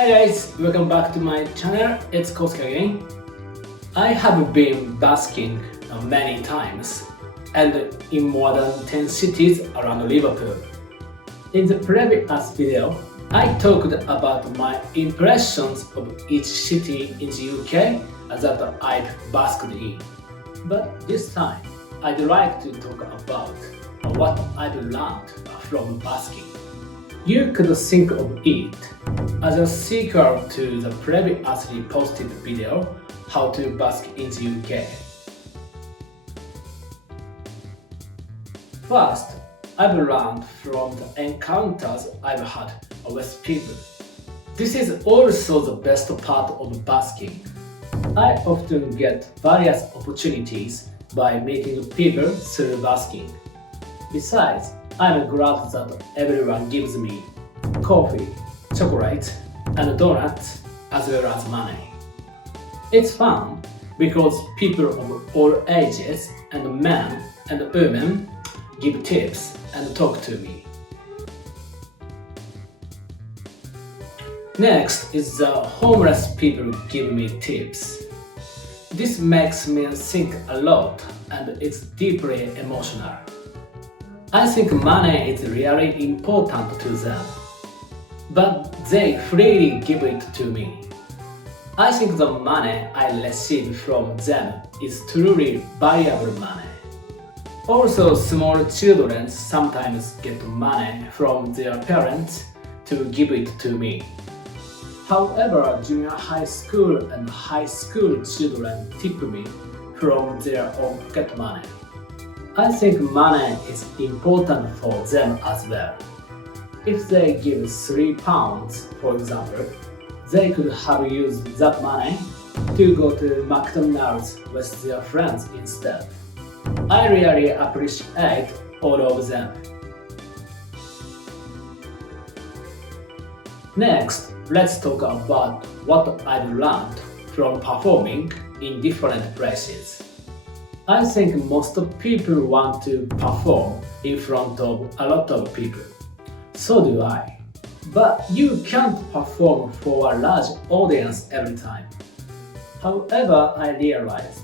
Hi guys, welcome back to my channel. It's Busk again. I have been busking many times and in more than 10 cities around Liverpool. In the previous video, I talked about my impressions of each city in the UK that I've busked in. But this time, I'd like to talk about what I've learned from busking. You could think of it as a sequel to the previously posted video, How to Busk in the UK. First, I've learned from the encounters I've had with people. This is also the best part of busking. I often get various opportunities by meeting people through busking. Besides, I'm glad that everyone gives me coffee, chocolate, and donuts as well as money. It's fun because people of all ages and men and women give tips and talk to me. Next is the homeless people give me tips. This makes me think a lot and it's deeply emotional. I think money is really important to them, but they freely give it to me. I think the money I receive from them is truly valuable money. Also, small children sometimes get money from their parents to give it to me. However, junior high school and high school children tip me from their own pocket money. I think money is important for them as well. If they give £3, for example, they could have used that money to go to McDonald's with their friends instead. I really appreciate all of them. Next, let's talk about what I've learned from performing in different places. I think most people want to perform in front of a lot of people. So do I. But you can't perform for a large audience every time. However, I realized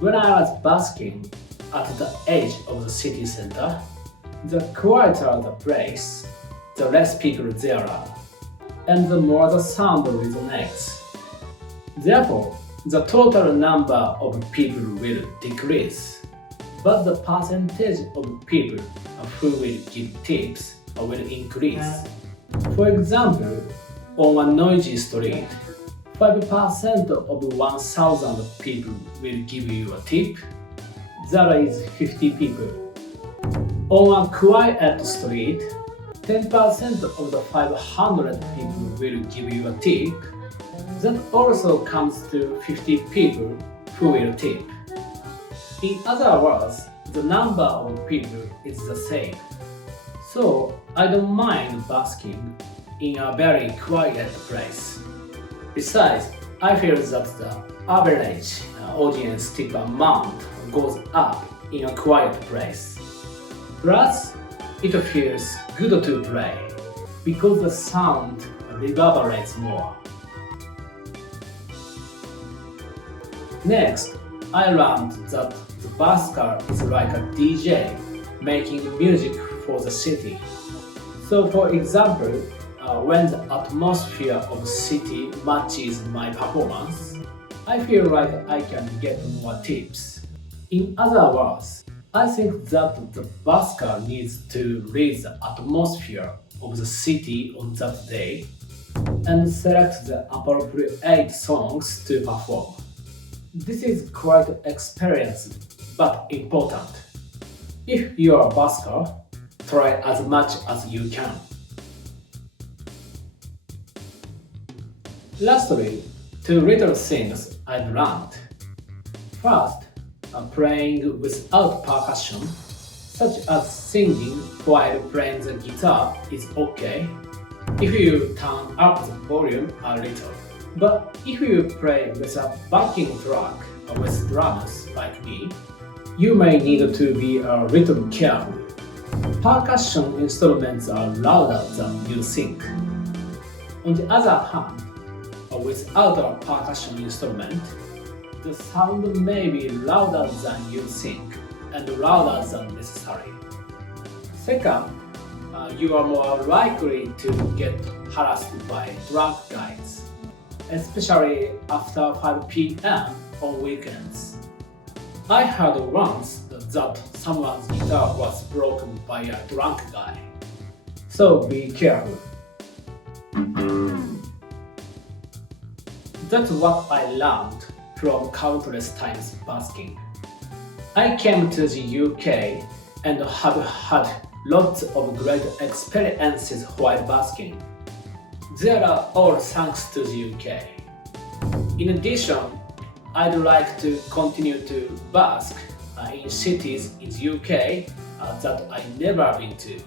when I was busking at the edge of the city center, the quieter the place, the less people there are, and the more the sound resonates. Therefore, the total number of people will decrease, but the percentage of people who will give tips will increase. For example, on a noisy street, 5% of 1,000 people will give you a tip. That is 50 people. On a quiet street, 10% of the 500 people will give you a tip. That also comes to 50 people who will tip. In other words, the number of people is the same. So I don't mind busking in a very quiet place. Besides, I feel that the average audience tip amount goes up in a quiet place. Plus, it feels good to play because the sound reverberates more. Next, I learned that the busker is like a DJ making music for the city. So for example, when the atmosphere of the city matches my performance, I feel like I can get more tips. In other words, I think that the busker needs to read the atmosphere of the city on that day and select the appropriate songs to perform. This is quite experienced but important. If you are a busker, try as much as you can. Lastly, two little things I've learned. First, playing without percussion, such as singing while playing the guitar, is okay if you turn up the volume a little. But if you play with a backing track with drums like me, you may need to be a little careful. Percussion instruments are louder than you think. On the other hand, without a percussion instrument, the sound may be louder than you think and louder than necessary. Second, you are more likely to get harassed by drunk guys, especially after 5 p.m. on weekends. I heard once that someone's guitar was broken by a drunk guy. So be careful. That's what I learned from countless times busking. I came to the UK and have had lots of great experiences while busking. They are all thanks to the UK. In addition, I'd like to continue to busk in cities in the UK that I've never been to.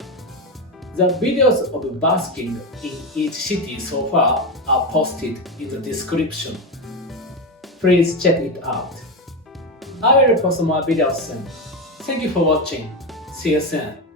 The videos of busking in each city so far are posted in the description. Please check it out. I will post more videos soon. Thank you for watching. See you soon.